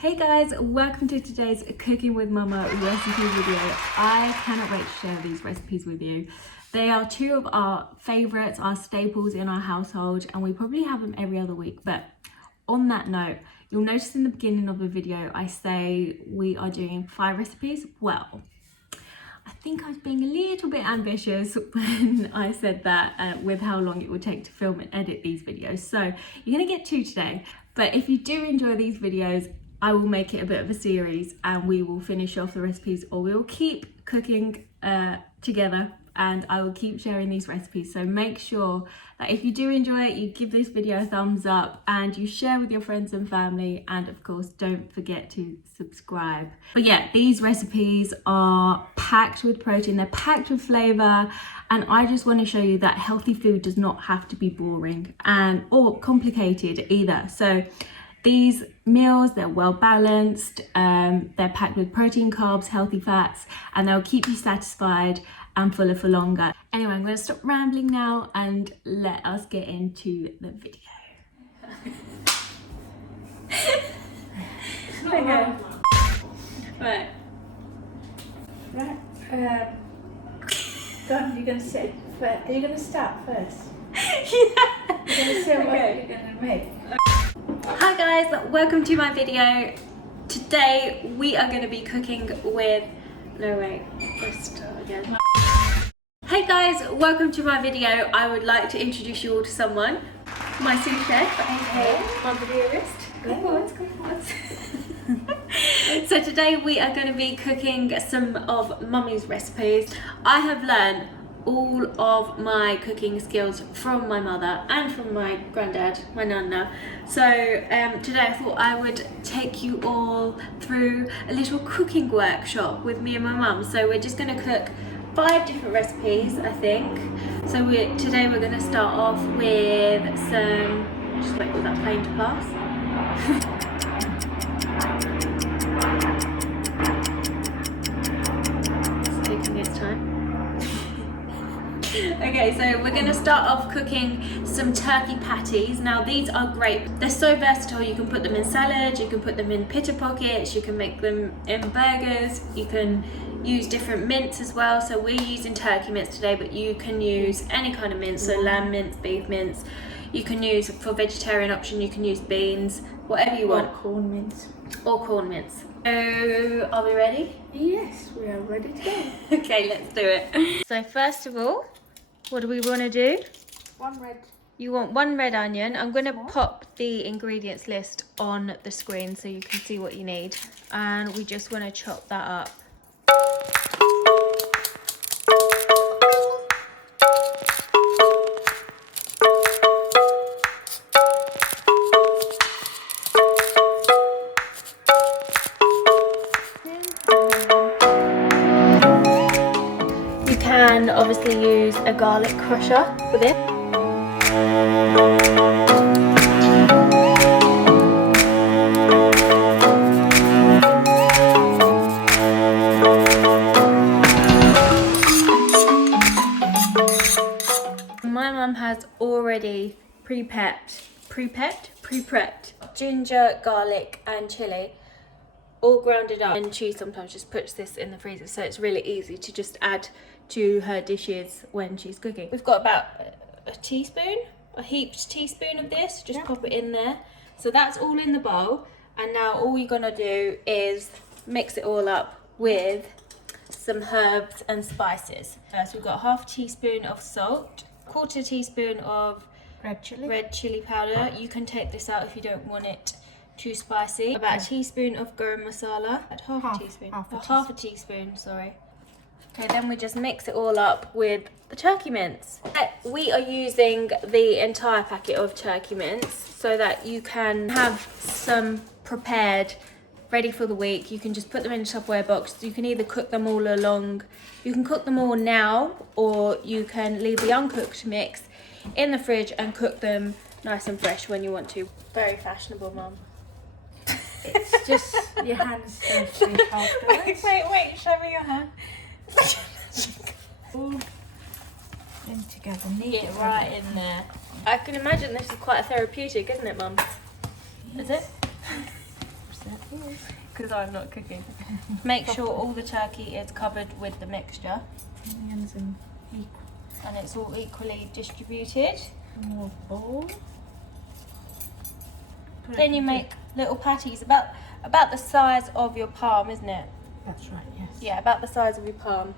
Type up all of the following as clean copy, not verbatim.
Hey guys, welcome to today's Cooking with Mama recipe video. I cannot wait to share these recipes with you. They are two of our favourites, our staples in our household, and we probably have them every other week. But on that note, you'll notice in the beginning of the video I say we are doing 5 recipes. Well, I think I was being a little bit ambitious when I said that with how long it would take to film and edit these videos. So you're gonna get 2 today. But if you do enjoy these videos, I will make it a bit of a series and we will finish off the recipes, or we'll keep cooking together and I will keep sharing these recipes. So make sure that if you do enjoy it, you give this video a thumbs up and you share with your friends and family, and of course don't forget to subscribe. But yeah, these recipes are packed with protein, they're packed with flavor, and I just want to show you that healthy food does not have to be boring or complicated either. So these meals, they're well balanced, they're packed with protein, carbs, healthy fats, and they'll keep you satisfied and fuller for longer. Anyway, I'm going to stop rambling now and let us get into the video. Okay. Right. Go on, you're going to sit first. Are you going to start first? Yeah. You're going to say what you're going to make. Hi guys, welcome to my video. Today we are going to be cooking with... No wait, let's start again. Hey guys, welcome to my video. I would like to introduce you all to someone. My sous chef, aka Mother Dearest. Go forwards. So today we are going to be cooking some of Mummy's recipes. I have learned all of my cooking skills from my mother and from my granddad, my nana. So today I thought I would take you all through a little cooking workshop with me and my mum. So we're just going to cook 5 different recipes, I think. So today we're going to start off with some... Just wait for that plane to pass. It's taking its time. Okay, so we're going to start off cooking some turkey patties. Now these are great. They're so versatile. You can put them in salad, you can put them in pita pockets, you can make them in burgers, you can use different mince as well. So we're using turkey mince today, but you can use any kind of mince, so lamb mince, beef mince. You can use, for vegetarian option, you can use beans, whatever you want. Or corn mince. Or corn mince. So, are we ready? Yes, we are ready to go. Okay, let's do it. So first of all, what do we want to do? 1 red. You want 1 red onion. I'm going to pop the ingredients list on the screen so you can see what you need. And we just want to chop that up. You can obviously use a garlic crusher with it. My mum has already pre-prepped ginger, garlic and chilli all grounded up, and she sometimes just puts this in the freezer, so it's really easy to just add to her dishes when she's cooking. We've got about a teaspoon, a heaped teaspoon of this, just pop it in there. So that's all in the bowl, and now all you're gonna do is mix it all up with some herbs and spices. So we've got half a teaspoon of salt, 1/4 teaspoon of Red chilli. red chili powder. You can take this out if you don't want it too spicy. About a teaspoon of garam masala. Half a teaspoon, sorry. Okay, then we just mix it all up with the turkey mince. We are using the entire packet of turkey mince so that you can have some prepared, ready for the week. You can just put them in a Tupperware box. You can either cook them all along, you can cook them all now, or you can leave the uncooked mix in the fridge and cook them nice and fresh when you want to. Very fashionable, Mum. It's just your hands don't sleep afterwards. Wait, show me your hand. All in together, knead Get right in there. I can imagine this is quite a therapeutic, isn't it, Mum? Is it? What's that? because I'm not cooking. Make sure all the turkey is covered with the mixture Onions and and it's all equally distributed. more bowl. Then you make little patties about the size of your palm, isn't it? That's right, yes. Yeah, about the size of your palm.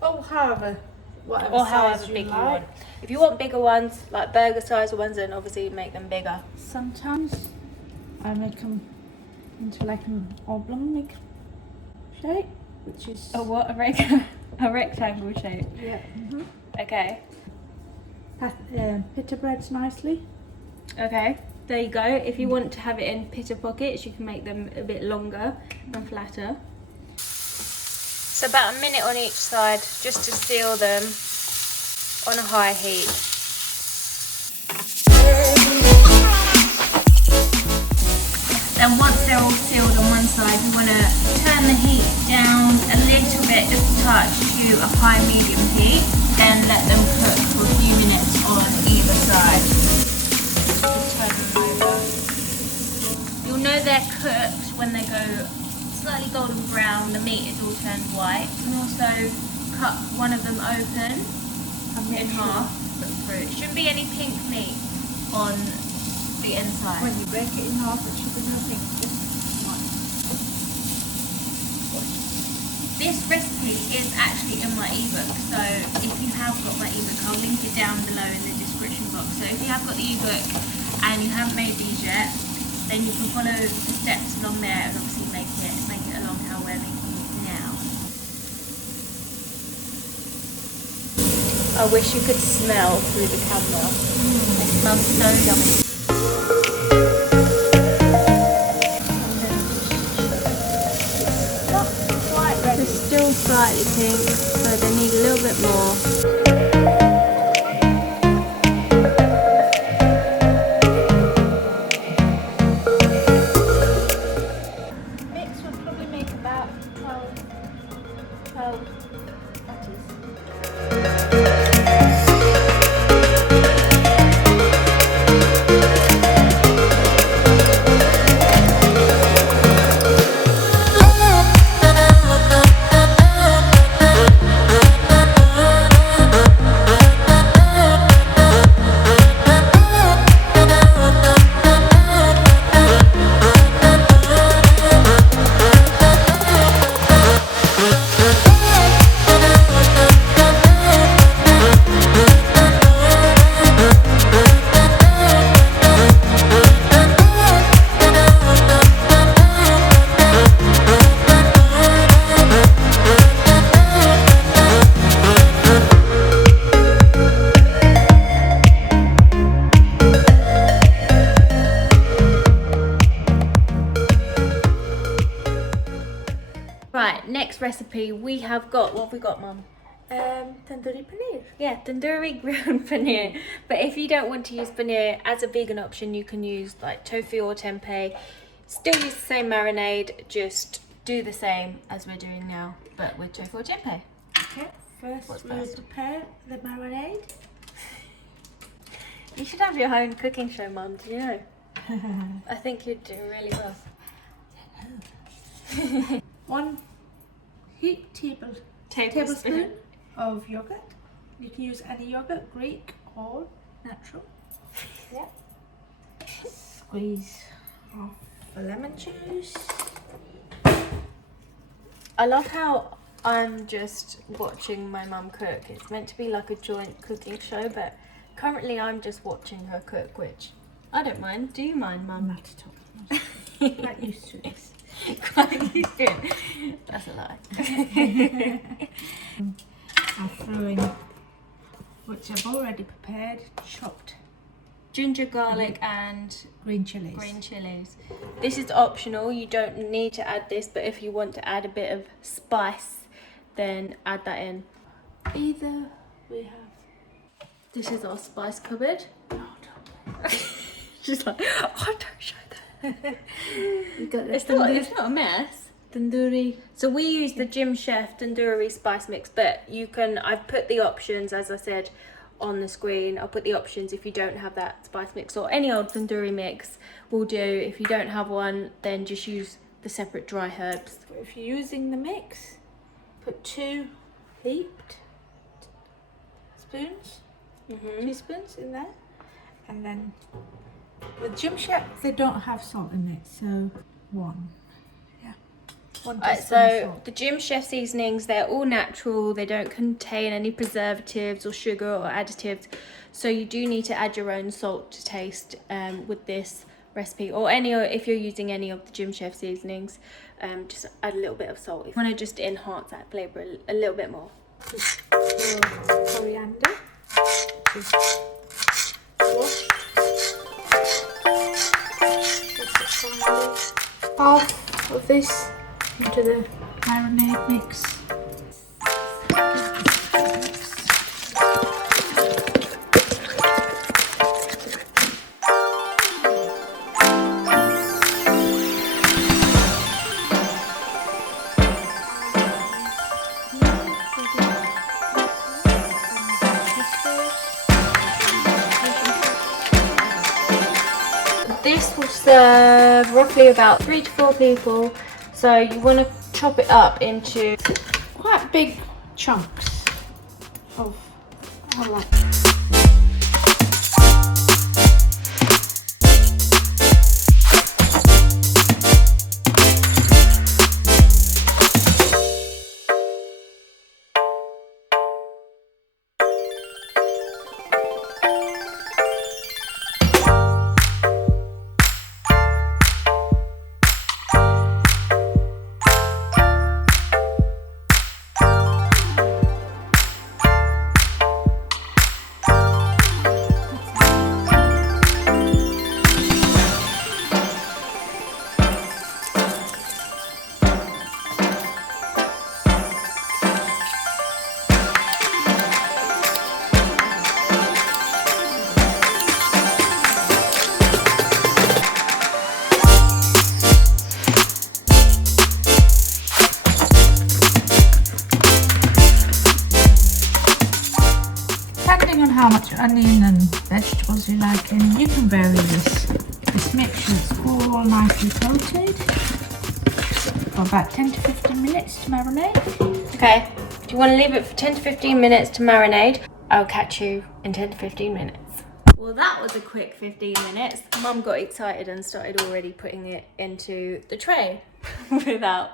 Oh, however, whatever Or size however you big you like. want. If you want bigger ones, like burger size ones, then obviously make them bigger. Sometimes I make them into like an oblong shape, which is A what? A rectangle shape. yeah. Okay. Pita breads nicely. Okay. There you go. If you want to have it in pita pockets, you can make them a bit longer and flatter. So about a minute on each side, just to seal them on a high heat. Then once they're all sealed on one side, you want to turn the heat down a little bit, just a touch, to a high-medium heat. Then let them cook for a few minutes on either side. Just turn them over. You'll know they're cooked when they go slightly golden brown, the meat is all turned white. You can also cut one of them open in half, look through. It shouldn't be any pink meat on the inside. When you break it in half, it should be nothing. Just one. This recipe is actually in my ebook, so if you have got my ebook, I'll link it down below in the description box. So if you have got the ebook and you haven't made these yet, then you can follow the steps along there and obviously make it along how we're making it now. I wish you could smell through the camera. It smells so yummy. They're still slightly pink, so they need a little bit more. Mix would probably make about 12 patties. Right, next recipe we have got, what have we got, Mum? Tandoori paneer. Yeah, tandoori grilled paneer. But if you don't want to use paneer as a vegan option, you can use like tofu or tempeh. Still use the same marinade, just do the same as we're doing now, but with tofu or tempeh. Okay, first What's we'll first? prepare the marinade. You should have your own cooking show, Mum, do you know? I think you'd do really well. 1 heaped tablespoon of yogurt. You can use any yogurt, Greek or natural. Yeah. Squeeze off the lemon juice. I love how I'm just watching my mum cook. It's meant to be like a joint cooking show, but currently I'm just watching her cook, which I don't mind. Do you mind, Mum? Not at all. Quite used to this. Quite used to it. That's a lie. I'll throw in, which I've already prepared, chopped Ginger, garlic and green chilies. green chilies. This is optional. You don't need to add this, but if you want to add a bit of spice, then add that in. Either we have. This is our spice cupboard. She's like, oh, don't show that. It's not a mess. Tandoori. So we use the Gym Chef Tandoori spice mix, but you can, I've put the options, as I said, on the screen. I'll put the options if you don't have that spice mix, or any old tandoori mix will do. If you don't have one, then just use the separate dry herbs. If you're using the mix, put 2 heaped spoons, teaspoons in there, and then with Gym Chef they don't have salt in it, so 1. Alright, so the Gym Chef seasonings, they're all natural. They don't contain any preservatives or sugar or additives. So you do need to add your own salt to taste with this recipe, or if you're using any of the Gym Chef seasonings, just add a little bit of salt if you want to just enhance that flavour a little bit more. Just your coriander, just wash. Half of this into the marinade mix. This will serve roughly about 3 to 4 people. So you want to chop it up into Quite big chunks of like. Depending on how much onion and vegetables you like, and you can vary this mixture. It's all nicely coated for about 10 to 15 minutes to marinate. Okay, do you want to leave it for 10 to 15 minutes to marinate? I'll catch you in 10 to 15 minutes. Well, that was a quick 15 minutes. Mum got excited and started already putting it into the tray without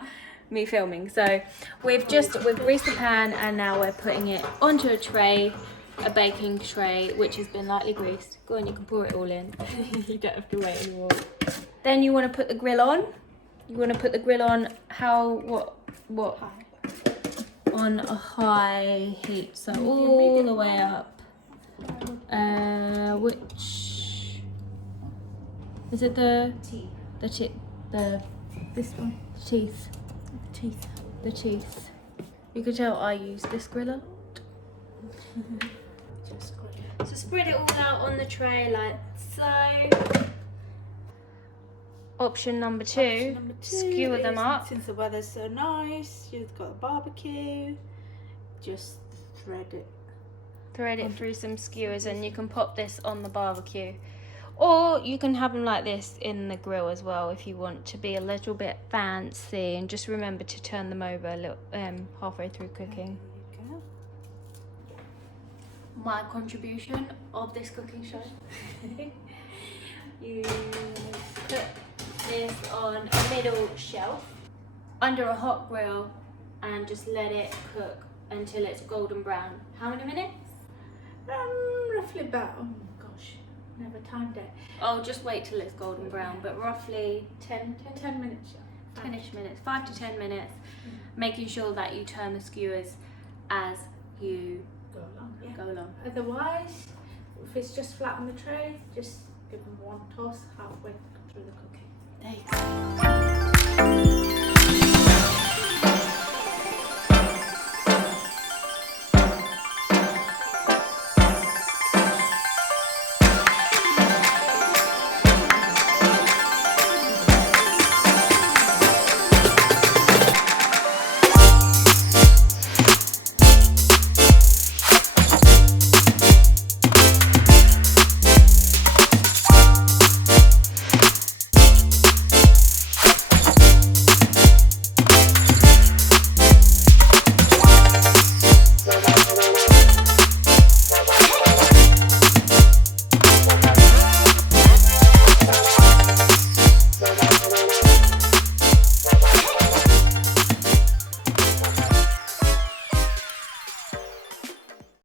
me filming. So we've greased the pan and now we're putting it onto a tray, a baking tray, which has been lightly greased. Go on, you can pour it all in. You don't have to wait anymore. Then you want to put the grill on. You want to put the grill on what? On a high heat, so all the way up. Which is it? This one. Teeth. Teeth. The teeth. You can tell I use this griller. So spread it all out on the tray like so. Option number two, skewer them up. Since the weather's so nice, you've got a barbecue, just thread it. Thread it through some skewers and you can pop this on the barbecue. Or you can have them like this in the grill as well if you want to be a little bit fancy. And just remember to turn them over a little halfway through cooking. There you go. My contribution of this cooking show. You put this on a middle shelf under a hot grill and just let it cook until it's golden brown. How many minutes? Roughly about, oh my gosh, never timed it. Oh, just wait till it's golden brown, but roughly 10 minutes. 10ish minutes, 5 to 10 minutes, making sure that you turn the skewers as you go along. Otherwise, if it's just flat on the tray, just give them one toss halfway through the cooking. There you go.